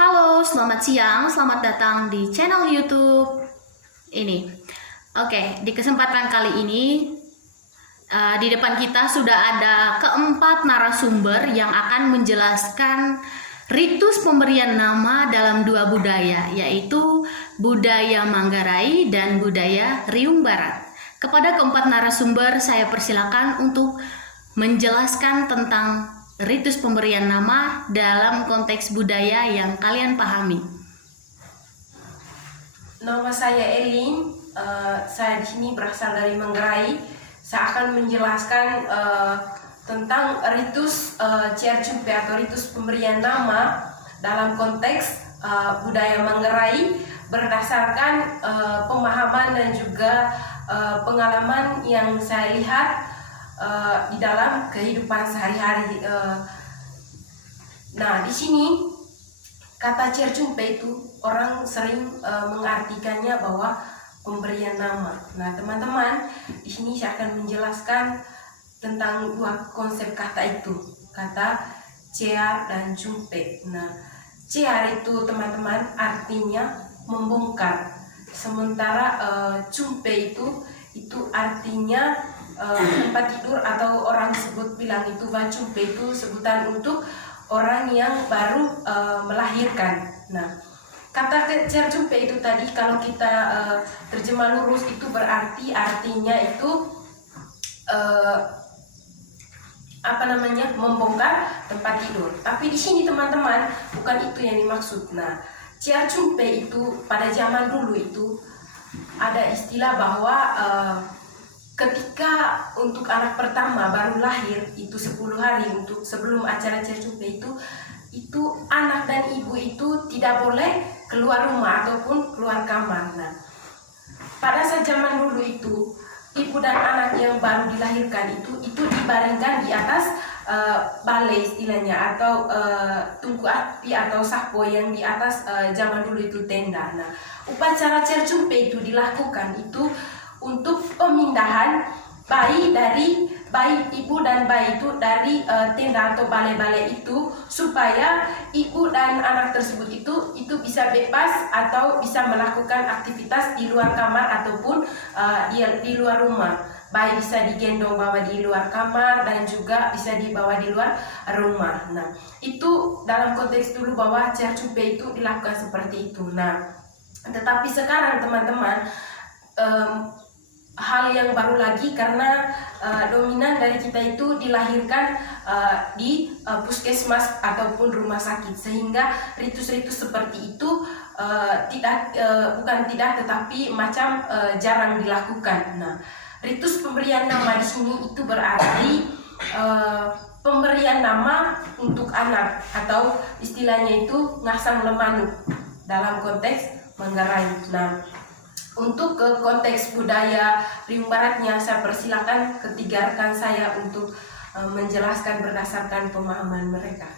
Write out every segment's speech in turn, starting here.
Halo, selamat siang. Selamat datang di channel YouTube ini. Oke, di kesempatan kali ini di depan kita sudah ada keempat narasumber yang akan menjelaskan ritus pemberian nama dalam dua budaya, yaitu budaya Manggarai dan budaya Riung Barat. Kepada keempat narasumber saya persilakan untuk menjelaskan tentang ritus pemberian nama dalam konteks budaya yang kalian pahami. Nama saya Elin, saya di sini berasal dari Manggarai. Saya akan menjelaskan tentang ritus Cercumpe atau ritus pemberian nama dalam konteks budaya Manggarai berdasarkan pemahaman dan juga pengalaman yang saya lihat di dalam kehidupan sehari-hari. Nah, di sini kata Cercumpe itu orang sering mengartikannya bahwa pemberian nama. Nah, teman-teman, di sini saya akan menjelaskan tentang dua konsep kata itu, kata cear dan cumpe. Nah, cear itu teman-teman artinya membongkar, sementara cumpe itu artinya tempat tidur, atau orang sebut bilang itu bacumpe, itu sebutan untuk orang yang baru melahirkan. Nah, kata cercumpe itu tadi kalau kita terjemah lurus itu berarti artinya itu membongkar tempat tidur. Tapi di sini teman-teman bukan itu yang dimaksud. Nah, cercumpe itu pada zaman dulu itu ada istilah bahwa ketika untuk anak pertama baru lahir itu 10 hari untuk sebelum acara cercumpe itu anak dan ibu itu tidak boleh keluar rumah ataupun keluar kamar. Nah, pada saat zaman dulu itu ibu dan anak yang baru dilahirkan itu dibaringkan di atas balai istilahnya, atau tungku api atau sakpo yang di atas zaman dulu itu tenda. Nah, upacara cercumpe itu dilakukan itu untuk pemindahan bayi ibu dan bayi itu dari tenda atau balai-balai itu, supaya ibu dan anak tersebut itu bisa bebas atau bisa melakukan aktivitas di luar kamar ataupun di luar rumah. Bayi bisa digendong bawa di luar kamar dan juga bisa dibawa di luar rumah. Nah, itu dalam konteks dulu bahwa cercumpe itu dilakukan seperti itu. Nah, tetapi sekarang teman-teman hal yang baru lagi, karena dominan dari kita itu dilahirkan di puskesmas ataupun rumah sakit, sehingga ritus-ritus seperti itu tetapi macam jarang dilakukan. Nah, ritus pemberian nama di sini itu berarti pemberian nama untuk anak, atau istilahnya itu ngasang lemanuk dalam konteks Manggarai. Nah, untuk ke konteks budaya Riung Baratnya, saya persilakan ketiga rekan saya untuk menjelaskan berdasarkan pemahaman mereka.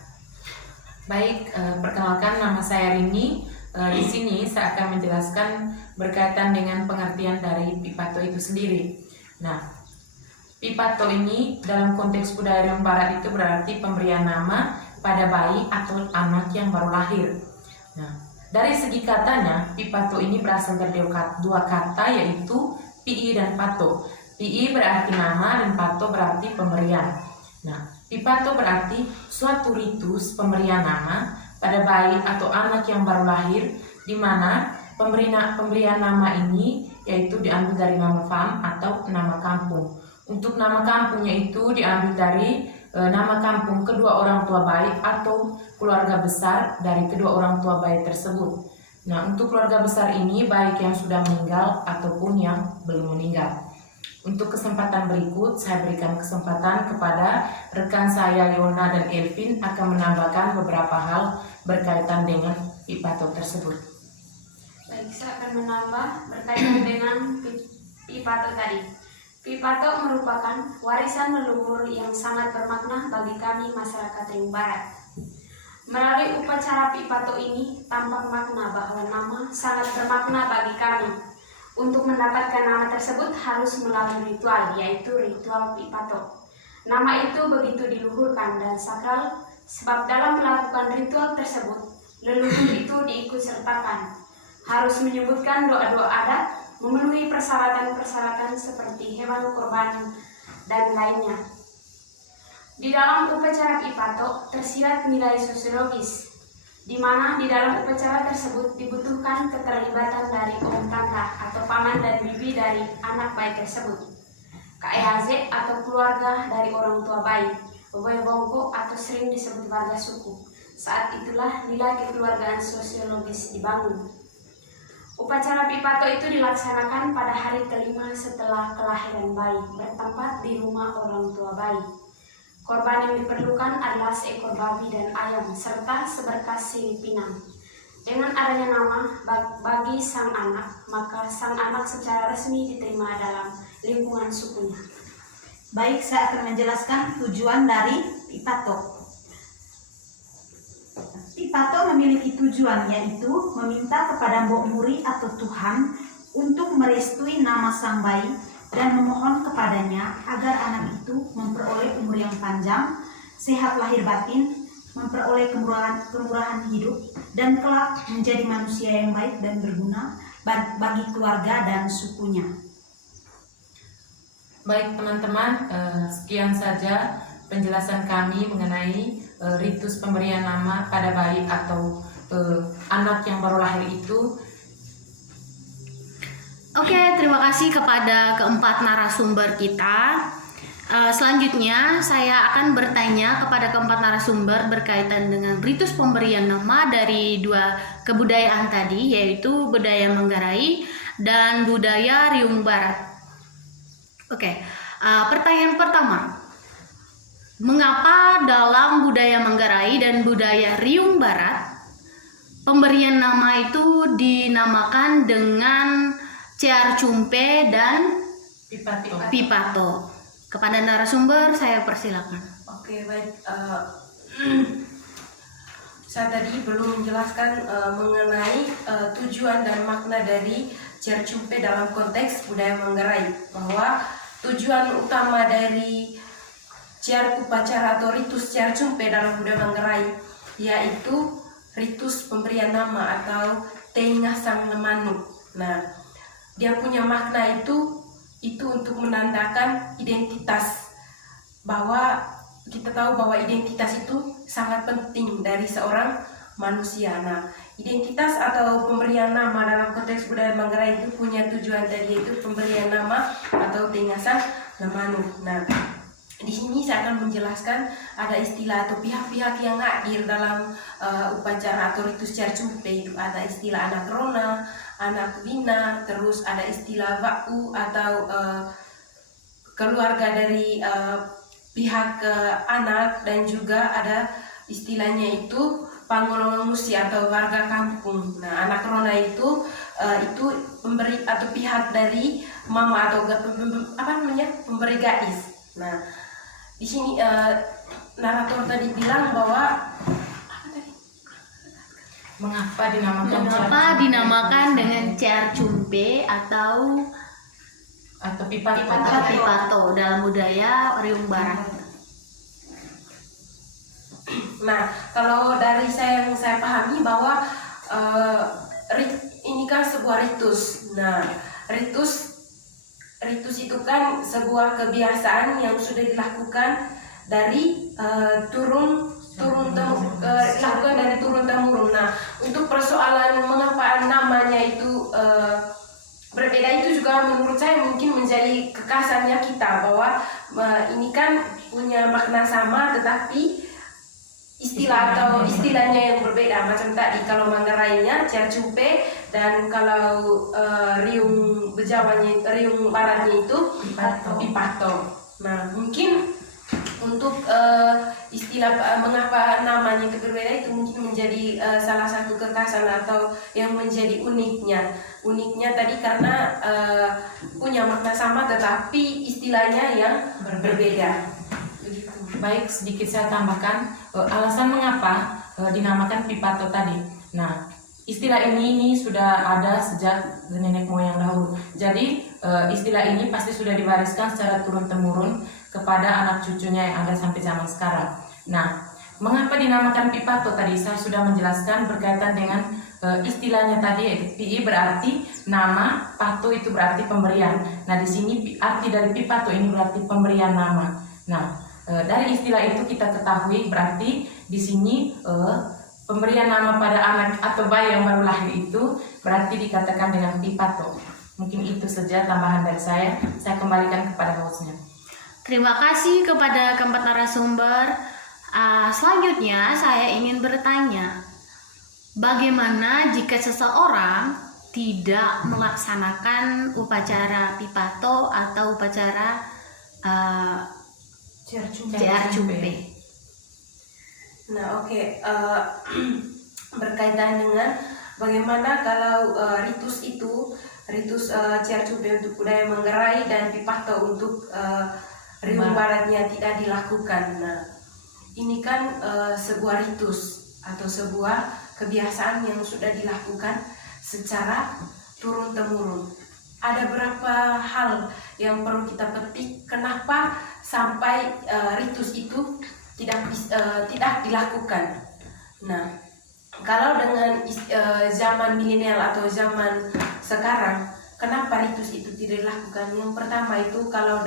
Baik, perkenalkan, nama saya Rini. Di sini saya akan menjelaskan berkaitan dengan pengertian dari pipato itu sendiri. Nah, pipato ini dalam konteks budaya Riung Barat itu berarti pemberian nama pada bayi atau anak yang baru lahir. Nah, dari segi katanya, pipato ini berasal dari dua kata, yaitu pi dan pato. Pi berarti nama dan pato berarti pemberian. Nah, pipato berarti suatu ritus pemberian nama pada bayi atau anak yang baru lahir, di mana pemberian nama ini yaitu diambil dari nama fam atau nama kampung. Untuk nama kampungnya itu diambil dari nama kampung kedua orang tua bayi atau keluarga besar dari kedua orang tua bayi tersebut. Nah, untuk keluarga besar ini baik yang sudah meninggal ataupun yang belum meninggal. Untuk kesempatan berikut, saya berikan kesempatan kepada rekan saya Yona dan Elvin akan menambahkan beberapa hal berkaitan dengan pipato tersebut. Baik, saya akan menambah berkaitan dengan pipato tadi. Pipato merupakan warisan leluhur yang sangat bermakna bagi kami masyarakat Riung Barat. Melalui upacara pipato ini tampak makna bahwa nama sangat bermakna bagi kami. Untuk mendapatkan nama tersebut harus melalui ritual, yaitu ritual pipato. Nama itu begitu diluhurkan dan sakral, sebab dalam melakukan ritual tersebut leluhur itu diikut sertakan. Harus menyebutkan doa-doa adat, memenuhi persyaratan-persyaratan seperti hewan kurban dan lainnya. Di dalam upacara Pipato tersirat nilai sosiologis, di mana di dalam upacara tersebut dibutuhkan keterlibatan dari om tante atau paman dan bibi dari anak bayi tersebut, KEAZ atau keluarga dari orang tua bayi, Bongko atau sering disebut warga suku. Saat itulah nilai kekeluargaan sosiologis dibangun. Upacara Pipato itu dilaksanakan pada hari kelima setelah kelahiran bayi, bertempat di rumah orang tua bayi. Korban yang diperlukan adalah seekor babi dan ayam, serta seberkas sirih pinang. Dengan adanya nama bagi sang anak, maka sang anak secara resmi diterima dalam lingkungan sukunya. Baik, saya akan menjelaskan tujuan dari Pipato. Pipato memiliki tujuan, yaitu meminta kepada Mbok Muri atau Tuhan untuk merestui nama sang bayi dan memohon kepadanya agar anak itu memperoleh umur yang panjang, sehat lahir batin, memperoleh kemurahan hidup, dan kelak menjadi manusia yang baik dan berguna bagi keluarga dan sukunya. Baik teman-teman, sekian saja penjelasan kami mengenai ritus pemberian nama pada bayi atau anak yang baru lahir itu. Oke, terima kasih kepada keempat narasumber kita. Selanjutnya saya akan bertanya kepada keempat narasumber berkaitan dengan ritus pemberian nama dari dua kebudayaan tadi, yaitu budaya Manggarai dan budaya Riung Barat. Oke, pertanyaan pertama, mengapa dalam budaya Manggarai dan budaya Riung Barat pemberian nama itu dinamakan dengan Cear Cumpe dan Pipato? Kepada narasumber saya persilakan. Oke, baik. Saya tadi belum menjelaskan mengenai tujuan dan makna dari Cear Cumpe dalam konteks budaya Manggarai, bahwa tujuan utama dari upacara atau ritus Cear Cumpe dalam budaya Manggarai yaitu ritus pemberian nama atau Tengah Sang Lemanu. Nah, dia punya makna itu untuk menandakan identitas, bahwa kita tahu bahwa identitas itu sangat penting dari seorang manusia. Nah, identitas atau pemberian nama dalam konteks budaya Manggarai itu punya tujuan tadi, yaitu pemberian nama atau Tengah Sang Lemanu. Nah, di sini saya akan menjelaskan ada istilah atau pihak-pihak yang hadir dalam upacara atau ritus Cear Cumpe. Itu ada istilah anak rona, anak bina, terus ada istilah Wa'u atau keluarga dari pihak anak, dan juga ada istilahnya itu Pangolongan Musi atau warga kampung. Nah, anak rona itu pemberi atau pihak dari mama atau pemberi gadis. Nah, di sini narator tadi bilang bahwa mengapa dinamakan dengan Cear Cumpe atau Pipato dalam budaya Riung Barat. Nah, kalau dari yang saya pahami bahwa ini kan sebuah ritus. Nah, ritus itu kan sebuah kebiasaan yang sudah dilakukan dari dilakukan dari turun temurun. Nah, untuk persoalan mengapa namanya itu berbeda itu juga menurut saya mungkin menjadi kekhasannya kita, bahwa ini kan punya makna sama tetapi istilahnya yang berbeda. Macam tadi kalau Manggarainya Cear Cumpe, dan kalau Riung Baratnya itu Pipato. Nah, mungkin untuk istilah mengapa namanya itu berbeda itu mungkin menjadi salah satu kekhasan atau yang menjadi uniknya tadi, karena punya makna sama tetapi istilahnya yang berbeda. Baik, sedikit saya tambahkan alasan mengapa dinamakan Pipato tadi. Nah, istilah ini sudah ada sejak nenek moyang dahulu. Jadi istilah ini pasti sudah diwariskan secara turun temurun kepada anak cucunya yang ada sampai zaman sekarang. Nah, mengapa dinamakan Pipato tadi saya sudah menjelaskan berkaitan dengan istilahnya tadi, yaitu Pi berarti nama, Pato itu berarti pemberian. Nah di sini arti dari Pipato ini berarti pemberian nama. Nah dari istilah itu kita ketahui berarti di sini pemberian nama pada anak atau bayi yang baru lahir itu berarti dikatakan dengan Pipato. Mungkin itu saja tambahan dari saya. Saya kembalikan kepada hostnya. Terima kasih kepada keempat narasumber. Selanjutnya saya ingin bertanya, bagaimana jika seseorang tidak melaksanakan upacara Pipato atau upacara CR Cumpe? Nah, oke. Berkaitan dengan bagaimana kalau ritus CR Cumpe untuk budaya Manggarai dan Pipato untuk Riung Baratnya tidak dilakukan. Nah, ini kan sebuah ritus atau sebuah kebiasaan yang sudah dilakukan secara turun-temurun. Ada beberapa hal yang perlu kita petik kenapa sampai ritus itu tidak dilakukan. Nah, kalau dengan zaman milenial atau zaman sekarang, kenapa ritus itu tidak dilakukan? Yang pertama itu kalau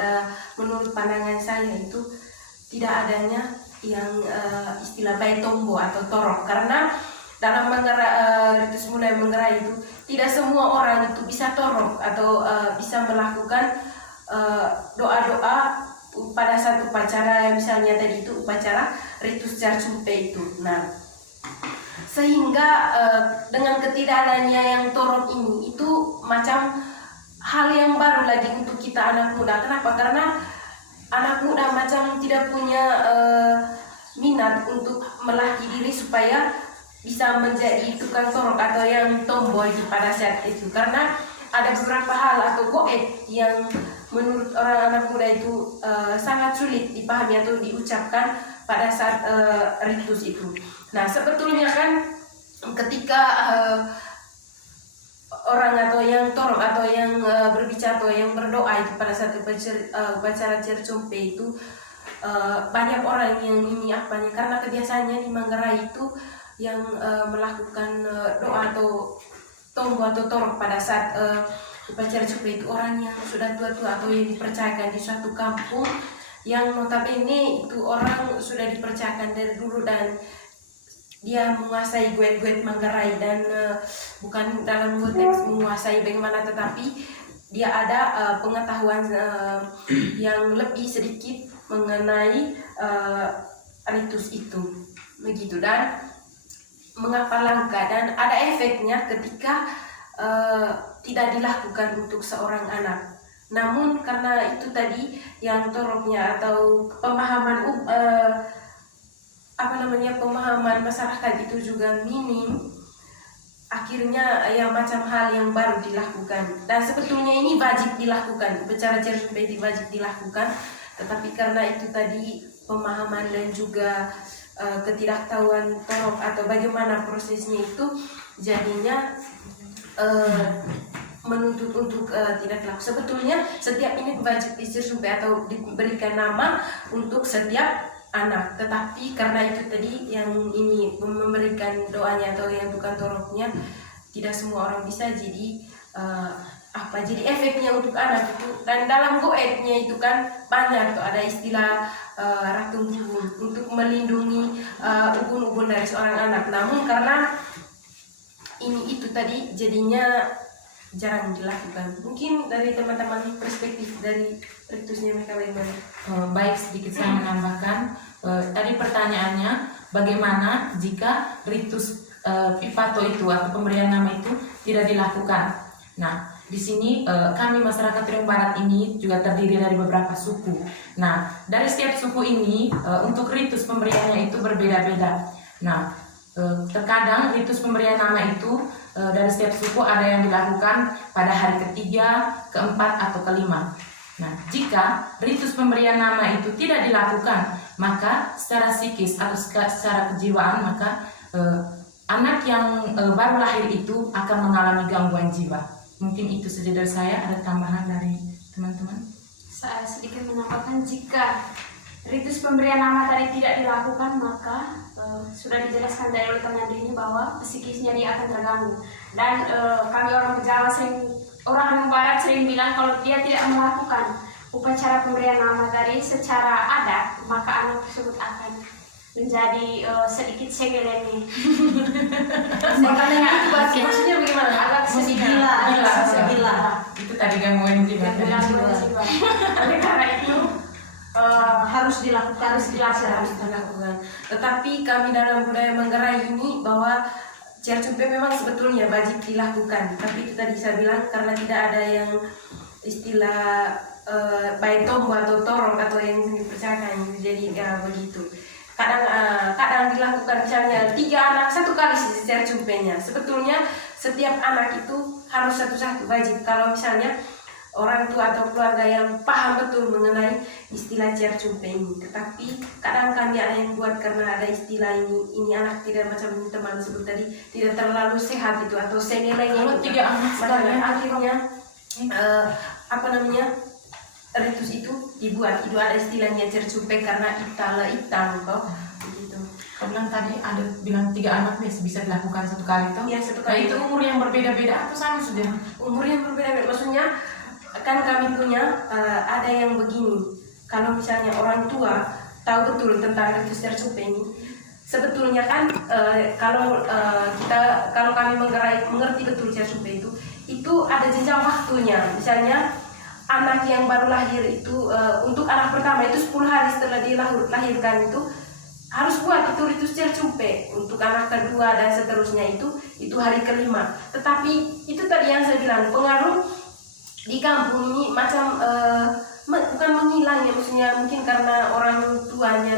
menurut pandangan saya itu tidak adanya yang istilah bayi tombo atau torok, karena dalam ritus mulai Manggarai itu tidak semua orang itu bisa torok atau bisa melakukan doa-doa pada satu upacara, misalnya tadi itu upacara ritus CR Cumpe itu. Nah, sehingga dengan ketidakadanya yang torok ini itu macam hal yang baru lagi untuk kita anak muda. Kenapa? Karena anak muda macam tidak punya minat untuk melatih diri supaya bisa menjadi tukang torok atau yang tomboy pada saat itu, karena ada beberapa hal atau goet yang menurut orang anak muda itu sangat sulit dipahami atau diucapkan pada saat ritus itu. Nah, sebetulnya kan ketika orang atau yang torok atau yang berbicara atau yang berdoa itu pada saat upacara CR Cumpe itu banyak orang yang ini apanya, karena kebiasaannya di Manggarai itu yang melakukan doa atau tombo atau torok pada saat upacara Cumpe itu orang yang sudah tua-tua atau yang dipercayakan di suatu kampung yang notabene itu orang sudah dipercayakan dari dulu dan dia menguasai guet-guet Manggarai dan bukan dalam konteks menguasai bagaimana, tetapi dia ada pengetahuan yang lebih sedikit mengenai ritus itu, begitu. Dan mengapa langka dan ada efeknya ketika tidak dilakukan untuk seorang anak. Namun karena itu tadi yang toroknya atau pemahaman pemahaman masyarakat itu juga minim, akhirnya ya macam hal yang baru dilakukan. Dan sebetulnya ini wajib dilakukan, upacara CR Cumpe itu wajib dilakukan, tetapi karena itu tadi pemahaman dan juga ketidaktahuan torok atau bagaimana prosesnya itu, jadinya menuntut untuk tidak dilakukan. Sebetulnya setiap ini wajib di CR Cumpe atau diberikan nama untuk setiap anak, tetapi karena itu tadi yang ini memberikan doanya atau yang bukan toroknya tidak semua orang bisa, jadi jadi efeknya untuk anak itu. Dan dalam goetnya itu kan banyak tuh, ada istilah ratu ubun untuk melindungi ubun-ubun dari seorang anak. Namun karena ini itu tadi jadinya jarang dilakukan. Mungkin dari teman-teman perspektif dari ritusnya mereka bagaimana? Baik, sedikit saya menambahkan. Tadi pertanyaannya, bagaimana jika ritus Pipato itu atau pemberian nama itu tidak dilakukan? Nah, di sini kami masyarakat Riung Barat ini juga terdiri dari beberapa suku. Nah, dari setiap suku ini untuk ritus pemberiannya itu berbeda-beda. Nah, terkadang ritus pemberian nama itu dari setiap suku ada yang dilakukan pada hari ketiga, keempat, atau kelima. Nah, jika ritus pemberian nama itu tidak dilakukan, maka secara psikis atau secara kejiwaan, maka anak yang baru lahir itu akan mengalami gangguan jiwa. Mungkin itu saja dari saya. Ada tambahan dari teman-teman? Saya sedikit menambahkan, jika ritus pemberian nama tadi tidak dilakukan, maka sudah dijelaskan dari oleh pengantinnya bahwa psikisnya dia akan terganggu. Dan kami orang Jawa orang Kalimantan Barat sering bilang kalau dia tidak melakukan upacara pemberian nama tadi secara adat, maka anak tersebut akan menjadi sedikit segeleni. Maksudnya bagaimana? Agak sedikit Gila. Itu tadi gangguan jiwa. gangguan jiwa. Oleh karena itu Harus dilakukan. Harus dilakukan. Tetapi kami dalam budaya Manggarai ini bahwa cercumpe memang sebetulnya wajib dilakukan. Tapi itu tadi saya bilang karena tidak ada yang istilah baik tombo atau torong atau yang dipercayakan, jadi begitu. Kadang dilakukan misalnya 3 anak 1 kali cercumpenya. Sebetulnya setiap anak itu harus satu-satu wajib. Kalau misalnya orang tua atau keluarga yang paham betul mengenai istilah cercumpe ini. Tetapi kadang kami ada yang buat karena ada istilah ini anak tidak macam teman sebut tadi tidak terlalu sehat itu atau sengeleng Kalau itu. 3 anak Makanya akhirnya ritus itu dibuat. Itu ada istilahnya cercumpe karena itang toh begitu. Kau bilang tadi ada bilang 3 anak nih bisa dilakukan 1 kali toh? Ya, 1 Nah, kali. itu umur yang berbeda-beda atau sama sudah? Umur yang berbeda-beda, maksudnya kan kami punya ada yang begini. Kalau misalnya orang tua tahu betul tentang ritus cercumpe ini, sebetulnya kan kalau kami mengerti betul cercumpe itu ada jenjang waktunya. Misalnya anak yang baru lahir itu untuk anak pertama itu 10 hari setelah dilahirkan itu harus buat itu ritus cercumpe. Untuk anak kedua dan seterusnya itu hari kelima. Tetapi itu tadi yang saya bilang pengaruh di kampung ini macam bukan menghilang ya, maksudnya mungkin karena orang tuanya